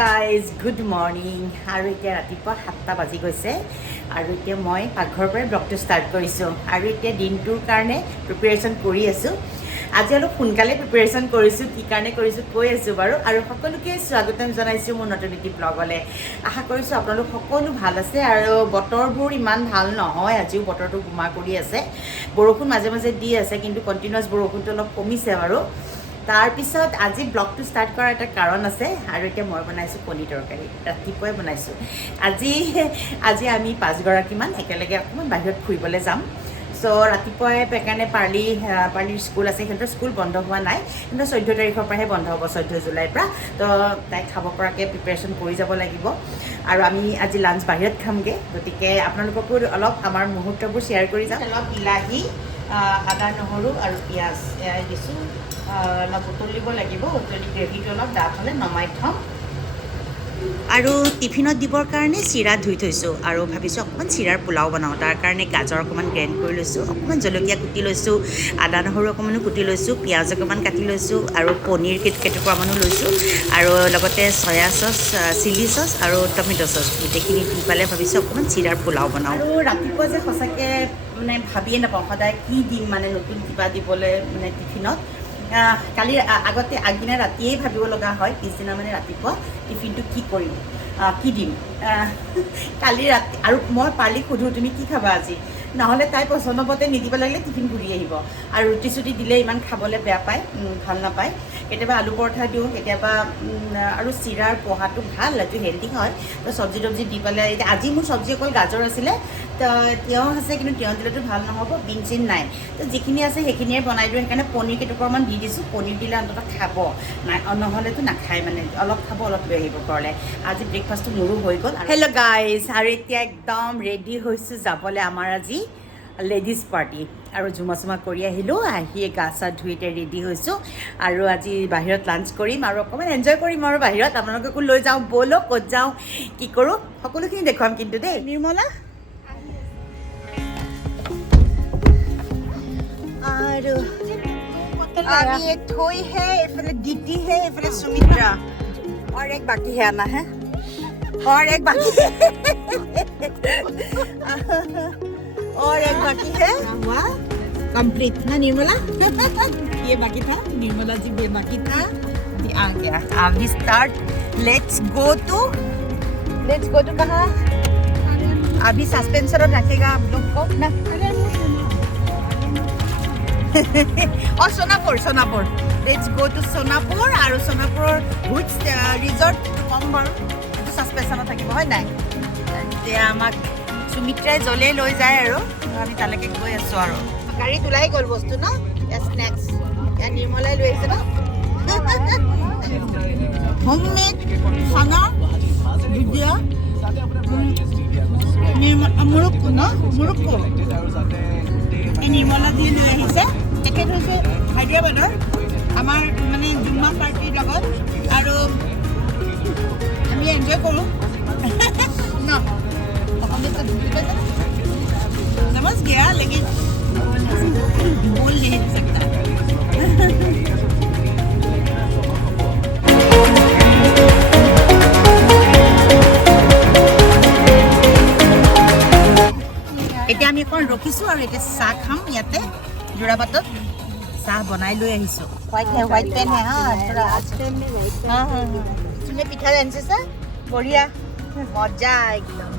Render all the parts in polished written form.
Guys good morning আৰু এতিয়া ৰাতিপুৱা 7টা বাজি গৈছে আৰু এতিয়া মই পাকঘৰৰ পৰাই ব্লগটো ষ্টাৰ্ট কৰিছোঁ আৰু এতিয়া দিনটোৰ কাৰণে প্ৰিপেৰেশ্যন কৰি আছোঁ আজি অলপ সোনকালে প্ৰিপেৰেশ্যন কৰিছোঁ কি কাৰণে কৰিছোঁ কৈ আছোঁ বাৰু আৰু সকলোকে স্বাগতম জনাইছোঁ মোৰ নতুন এটি ব্লগলৈ আশা কৰিছোঁ আপোনালোক সকলো ভাল আছে আৰু বতৰবোৰ ইমান ভাল নহয় আজিও বতৰটো গোমা কৰি আছে বৰষুণ মাজে মাজে দি আছে কিন্তু কণ্টিনিউৱাছ বৰষুণটো অলপ কমিছে বাৰু তাৰপিছত আজি ব্লগটো ষ্টাৰ্ট কৰাৰ এটা কাৰণ আছে আৰু এতিয়া মই বনাইছোঁ কণী তৰকাৰী ৰাতিপুৱাই বনাইছোঁ আজি আমি 5গৰাকীমান একেলগে অকণমান বাহিৰত ফুৰিবলৈ যাম চ' ৰাতিপুৱাই সেইকাৰণে পাৰ্লিৰ স্কুল আছে সিহঁতৰ স্কুল বন্ধ হোৱা নাই কিন্তু 14 তাৰিখৰ পৰাহে বন্ধ হ'ব 14 জুলাইৰ পৰা তো তাইক খাব পৰাকৈ প্ৰিপেৰেশ্যন কৰি যাব লাগিব আৰু আমি আজি লাঞ্চ বাহিৰত খামগৈ গতিকে আপোনালোককো অলপ আমাৰ মুহূৰ্তবোৰ শ্বেয়াৰ কৰি যাম অলপ বিলাহী আদা নহৰু আৰু পিঁয়াজ এয়াই দিছোঁ অলপ উতলিব লাগিব উতলি গ্ৰেভিটো অলপ ডাঠ হ'লে নমাই থ'ম আৰু টিফিনত দিবৰ কাৰণে চিৰা ধুই থৈছোঁ আৰু ভাবিছোঁ অকণমান চিৰাৰ পোলাও বনাওঁ তাৰ কাৰণে গাজৰ অকণমান গ্ৰেণ্ড কৰি লৈছোঁ অকণমান জলকীয়া কুটি লৈছোঁ আদা নহৰু অকণমানো কুটি লৈছোঁ পিঁয়াজ অকণমান কাটি লৈছোঁ আৰু পনীৰ কেইটুকুৰামানো লৈছোঁ আৰু লগতে চয়া চচ চিলি চচ আৰু টমেট' চচ গোটেইখিনি দি পেলাই ভাবিছোঁ অকণমান চিৰাৰ পোলাও বনাওঁ আৰু ৰাতিপুৱা যে সঁচাকৈ মানে ভাবিয়ে নাপাওঁ সদায় কি দিম মানে নতুন কিবা দিবলৈ মানে টিফিনত কালি আগদিনা ৰাতিয়েই ভাবিব লগা হয় পিছদিনা মানে ৰাতিপুৱা টিফিনটো কি কৰিম কি দিম কালি ৰাতি আৰু মই পাৰ্লিক সোধোঁ তুমি কি খাবা আজি নহ'লে তাই পচন্দ মতে নিদিব লাগিলে টিফিন ঘূৰি আহিব আৰু ৰুটি চুটি দিলে ইমান খাবলৈ বেয়া পায় ভাল নাপায় কেতিয়াবা আলু পৰঠা দিওঁ কেতিয়াবা আৰু চিৰাৰ পোহাটো ভাল এইটো হেল্ডি হয় তো চব্জি তব্জি দি পেলাই এতিয়া আজি মোৰ চব্জি অকল গাজৰ আছিলে তো তিয়ঁহ আছে কিন্তু তিয়ঁহ দিলেতো ভাল নহ'ব বিন চিন নাই তো যিখিনি আছে সেইখিনিয়ে বনাই দিওঁ সেইকাৰণে পনীৰ কেইটুকুৰামান দি দিছোঁ পনীৰ দিলে অন্ততঃ খাব নাই নহ'লেতো নাখায় মানে অলপ খাব অলপ লৈ আহিব ঘৰলৈ আজি ব্ৰেকফাষ্টটো মোৰো হৈ গ'ল হেল্ল' গাইজ আৰু এতিয়া একদম ৰেডি হৈছোঁ যাবলৈ আমাৰ আজি লেডিজ পাৰ্টি আৰু জুমা চুমা কৰি আহিলোঁ আহি গা চা ধুই এতিয়া ৰেডি হৈছোঁ আৰু আজি বাহিৰত লাঞ্চ কৰিম আৰু অকণমান এনজয় কৰিম আৰু বাহিৰত আপোনালোককো লৈ যাওঁ ব'লক ক'ত যাওঁ কি কৰোঁ সকলোখিনি দেখুৱাম কিন্তু দেই নিৰ্মলা আৰু अभी एक थोई है इफले दीदी है इफले सुमित्रा और एक बाकी है आना है और एक बाकी है और एक बाकी है कंप्लीट ना निर्मला ये बाकी था निर्मला जी ये बाकी था ये आ गया अभी स्टार्ट लेट्स गो टू कहाँ अभी सस्पेंशन रखेगा आप लोग को ना और Sonapur let's go to Sonapur और सोनापुर हुइच रिजॉर्ट कम বাৰু এইটো সাসপেনশনত থাকিব হয় নাই এতিয়া আমাক সুমিত্ৰাই জলে লৈ যায় আৰু আমি তালৈকে গৈ আছোঁ আৰু গাড়ীত ওলাই গ'ল বস্তু ন স্নেক্স ইয়াত নিৰ্মলাই লৈ আহিছে ন হোমমেড খানা ভিডিঅ' মুৰুক্কু নিৰ্মলা দিয়ে লৈ আহিছে তেখেত হৈছে হায়দৰাবাদৰ আমাৰ মানে জুম্মা পাৰ্টিৰ লগত আৰু আমি এনজয় কৰোঁ ন समझ गया लेकिन बोल नहीं सकता এতিয়া আমি অকণ ৰখিছোঁ আৰু এতিয়া চাহ খাম ইয়াতে যোৰাবাটত চাহ বনাই লৈ আহিছোঁ হোৱাইট পেন হে তুমি পিঠা আনিছা বঢ়িয়া মজা একদম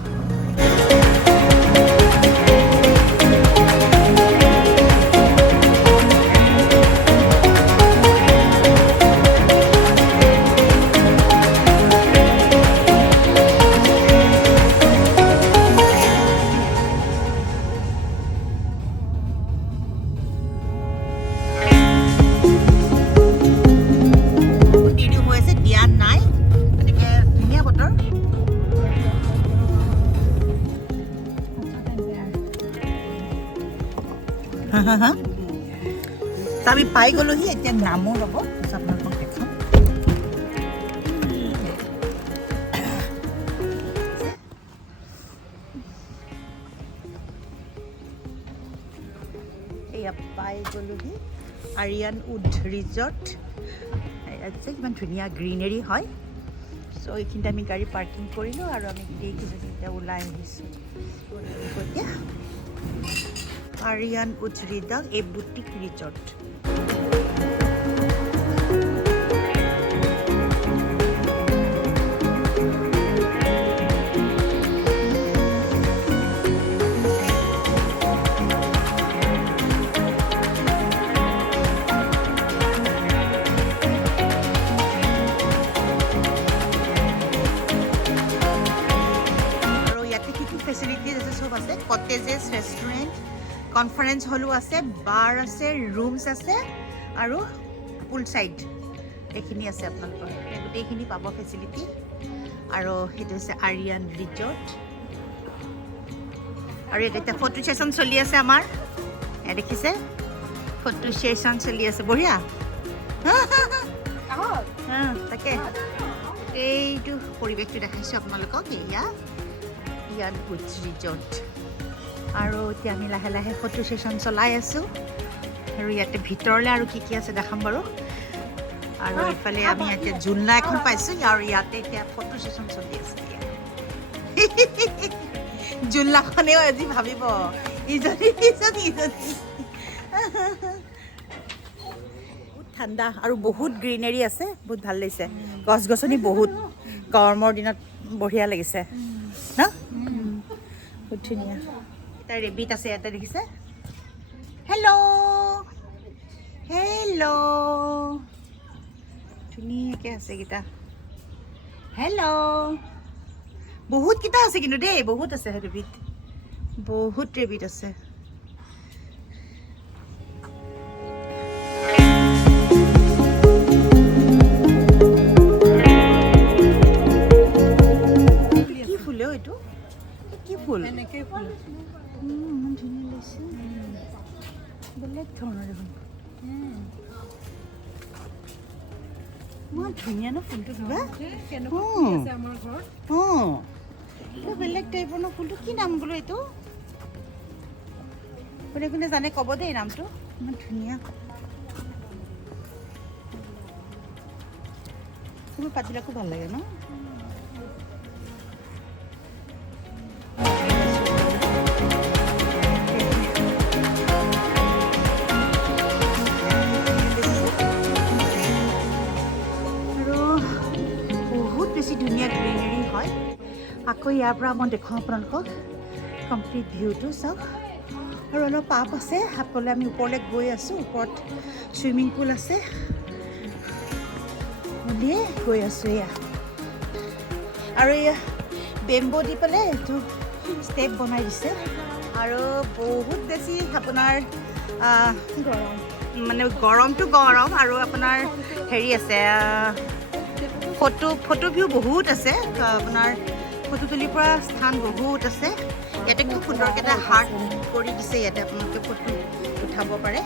আমি পাই গ'লোহি এতিয়া নামো ল'ব আপোনালোকক দেখাম এয়া পাই গ'লোহি আৰিয়ান উড ৰিজৰ্ট কিমান ধুনীয়া গ্ৰীনেৰী হয় চ' এইখিনিতে আমি গাড়ী পাৰ্কিং কৰিলোঁ আৰু আমি গোটেইকেইজনী এতিয়া ওলাই আহিছোঁ এতিয়া আৰিয়ান উজৰিডাক এই বুটিক ৰিজৰ্ট কটেজেছ ৰেষ্টুৰেণ্ট কনফাৰেঞ্চ হলো আছে বাৰ আছে ৰুমছ আছে আৰু পুল চাইড এইখিনি আছে আপোনালোকৰ গোটেইখিনি পাব ফেচিলিটি আৰু সেইটো হৈছে আৰিয়ান ৰিজৰ্ট আৰু এতিয়া ফটো ছেশ্যন চলি আছে আমাৰ এয়া দেখিছে ফটো ছেশ্যন চলি আছে বঢ়িয়া তাকে এইটো পৰিৱেশটো দেখাইছোঁ আপোনালোকক এয়া ইয়াত বুট ৰিজৰ্ট আৰু এতিয়া আমি লাহে লাহে ফটো ছেশ্যন চলাই আছোঁ আৰু ইয়াতে ভিতৰলৈ আৰু কি কি আছে দেখাম বাৰু আৰু এইফালে আমি এতিয়া জোলনা এখন পাইছোঁ আৰু ইয়াতে এতিয়া ফটো ছেশ্যন চলি আছে জোলনাখনেও আজি ভাবিব ইজনী বহুত ঠাণ্ডা আৰু বহুত গ্ৰীনেৰী আছে বহুত ভাল লাগিছে গছ গছনি বহুত গৰমৰ দিনত বঢ়িয়া লাগিছে ন বহুত ধুনীয়া এটা ৰেবিট আছে ইয়াতে দেখিছে হেল্ল' ধুনীয়াকৈ আছে কেইটা হেল্ল' বহুত কেইটা আছে কিন্তু দেই বহুত আছে ৰেবিট বহুত ৰেবিট আছে কি ফুল এইটো কি ফুল এনেকৈ ফুল ধুনীয়া লাগিছে বেলেগ ধৰণৰ দেখোন ইমান ধুনীয়া ন ফুলটো কিবা বেলেগ টাইপৰ ন ফুলটো কি নাম বোলো এইটো কোনে কোনে জানে ক'ব দেই নামটো ইমান ধুনীয়া ফুল পাতবিলাকো ভাল লাগে ন ধুনীয়া গ্ৰীনেৰী হয় আকৌ ইয়াৰ পৰা মই দেখুৱাওঁ আপোনালোকক কমপ্লিট ভিউটো চাওক আৰু অলপ পাপ আছে সকলোৱে আমি ওপৰলৈ গৈ আছোঁ ওপৰত চুইমিং পুল আছে বুলিয়ে গৈ আছোঁ এয়া আৰু এয়া বেম্বো দি পেলাই এইটো ষ্টেপ বনাই দিছে আৰু বহুত বেছি আপোনাৰ গৰম মানে গৰমটো গৰম আৰু আপোনাৰ হেৰি আছে ফটো ভিউ বহুত আছে আপোনাৰ ফটো তুলিব পৰা স্থান বহুত আছে ইয়াতে খুব সুন্দৰকৈ এটা হাৰ্ট কৰি দিছে ইয়াতে আপোনালোকে ফটো উঠাব পাৰে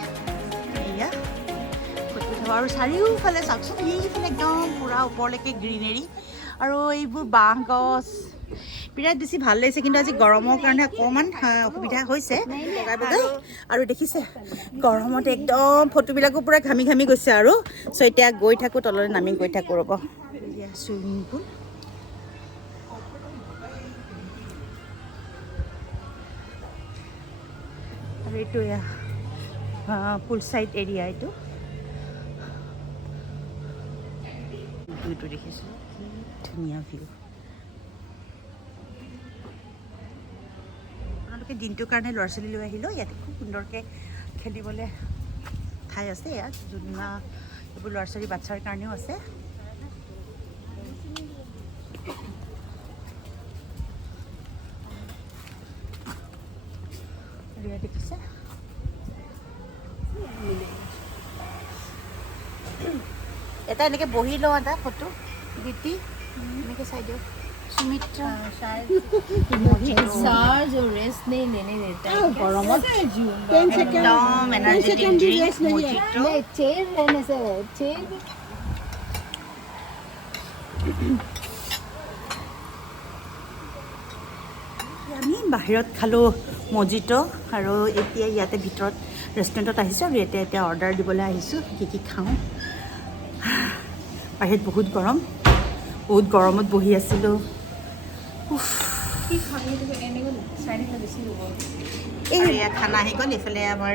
এয়া ফটো উঠাব আৰু চাৰিওফালে চাওকচোন এইফালে একদম পূৰা ওপৰলৈকে গ্ৰীনেৰী আৰু এইবোৰ বাঁহ গছ বিৰাট বেছি ভাল লাগিছে কিন্তু আজি গৰমৰ কাৰণে অকণমান অসুবিধা হৈছে লগাই বগাই আৰু দেখিছে গৰমত একদম ফটোবিলাকো পূৰা ঘামি ঘামি গৈছে আৰু চ' এতিয়া গৈ থাকোঁ তললৈ নামি গৈ থাকোঁ ৰ'ব চুইমিং পুল আৰু এইটো এয়া পুল চাইড এৰিয়া এইটো ভিউটো দেখিছোঁ ধুনীয়া ভিউ আপোনালোকে দিনটোৰ কাৰণে ল'ৰা ছোৱালী লৈ আহিলেও ইয়াতে খুব সুন্দৰকৈ খেলিবলৈ ঠাই আছে ইয়াত জোলনা এইবোৰ ল'ৰা ছোৱালী বাচ্ছাৰ কাৰণেও আছে দেখিছে এটা এনেকৈ বহি লওঁ এটা ফটো দিতি এনেকৈ চাই দিয়ক सुमित्रा शायद चार्ज और रेस्ट नहीं लेने देता है गरमत 10 सेकंड एकदम एनर्जेटिक ड्रिंक मोजिटो नहीं चेयर रहने से चेयर আমি বাহিৰত খালোঁ মজিটো আৰু এতিয়া ইয়াতে ভিতৰত ৰেষ্টুৰেণ্টত আহিছোঁ আৰু এতিয়া অৰ্ডাৰ দিবলৈ আহিছোঁ কি কি খাওঁ বাহিৰত বহুত গৰম বহুত গৰমত বহি আছিলোঁ। এয়া খানা আহি গ'ল। এইফালে আমাৰ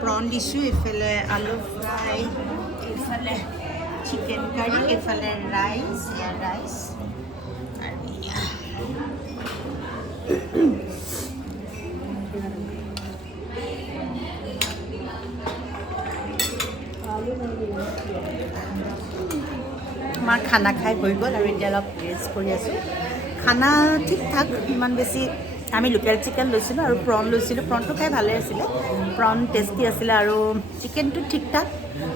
প্ৰন দিছোঁ, এইফালে আলু ফ্ৰাই, এইফালে চিকেন কাৰী, এইফালে ৰাইচ, এয়া ৰাইচ আৰু এয়া আমাৰ খানা খাই হৈ গ'ল আৰু এতিয়া অলপ ৰেষ্ট কৰি আছোঁ। খানা ঠিক ঠাক, ইমান বেছি। আমি লোকেল চিকেন লৈছিলোঁ আৰু প্ৰন লৈছিলোঁ। প্ৰনটো খাই ভালেই আছিলে, প্ৰন টেষ্টি আছিলে আৰু চিকেনটো ঠিক ঠাক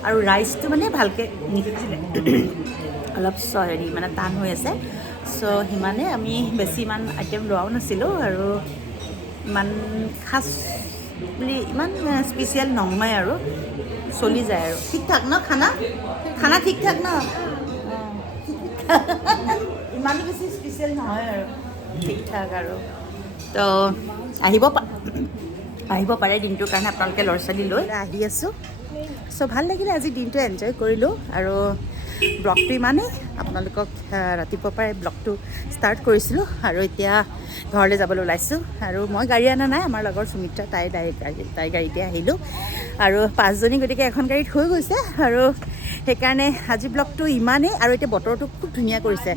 আৰু ৰাইচটো মানে ভালকৈ নিসিজিলে, অলপ হেৰি মানে টান হৈ আছে। চ' সিমানে, আমি বেছি ইমান আইটেম লোৱাও নাছিলোঁ আৰু ইমান খাচ বুলি ইমান স্পেচিয়েল নহয় আৰু চলি যায় আৰু ঠিক ঠাক ন খানা। খানা ঠিক ঠাক ন, ইমানো বেছি স্পেচিয়েল নহয় আৰু ঠিক ঠাক আৰু। তো আহিব পাৰে দিনটোৰ কাৰণে আপোনালোকে ল'ৰা ছোৱালী লৈ আহি আছোঁ। চ' ভাল লাগিলে, আজি দিনটো এনজয় কৰিলোঁ আৰু ব্লগটো ইমানেই। আপোনালোকক ৰাতিপুৱা পৰাই ব্লগটো ষ্টাৰ্ট কৰিছিলোঁ আৰু এতিয়া ঘৰলৈ যাবলৈ ওলাইছোঁ। আৰু মই গাড়ী অনা নাই, আমাৰ লগৰ সুমিত্ৰা, তাইৰ গাড়ীতে আহিলোঁ আৰু 5জনী, গতিকে এখন গাড়ীত হৈ গৈছে আৰু সেইকাৰণে আজি ব্লগটো ইমানেই। আৰু এতিয়া বতৰটো খুব ধুনীয়া কৰিছে।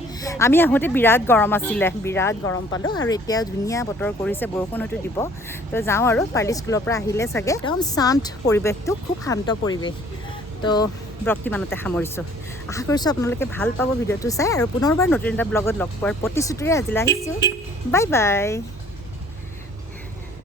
আমি আহোঁতে বিৰাট গৰম আছিলে, বিৰাট গৰম পালোঁ আৰু এতিয়া ধুনীয়া বতৰ কৰিছে, বৰষুণ হয়তো দিব। তো যাওঁ আৰু পাৰ্লি স্কুলৰ পৰা আহিলে চাগে। একদম শান্ত পৰিৱেশটো, খুব শান্ত পৰিৱেশ। তো ব্লগটো ইমানতে সামৰিছোঁ। আশা কৰিছোঁ আপোনালোকে ভাল পাব ভিডিঅ'টো চাই আৰু পুনৰবাৰ নতুন এটা ব্লগত লগ পোৱাৰ প্ৰতিশ্ৰুতিৰে আজিলৈ আহিছোঁ। Bye bye.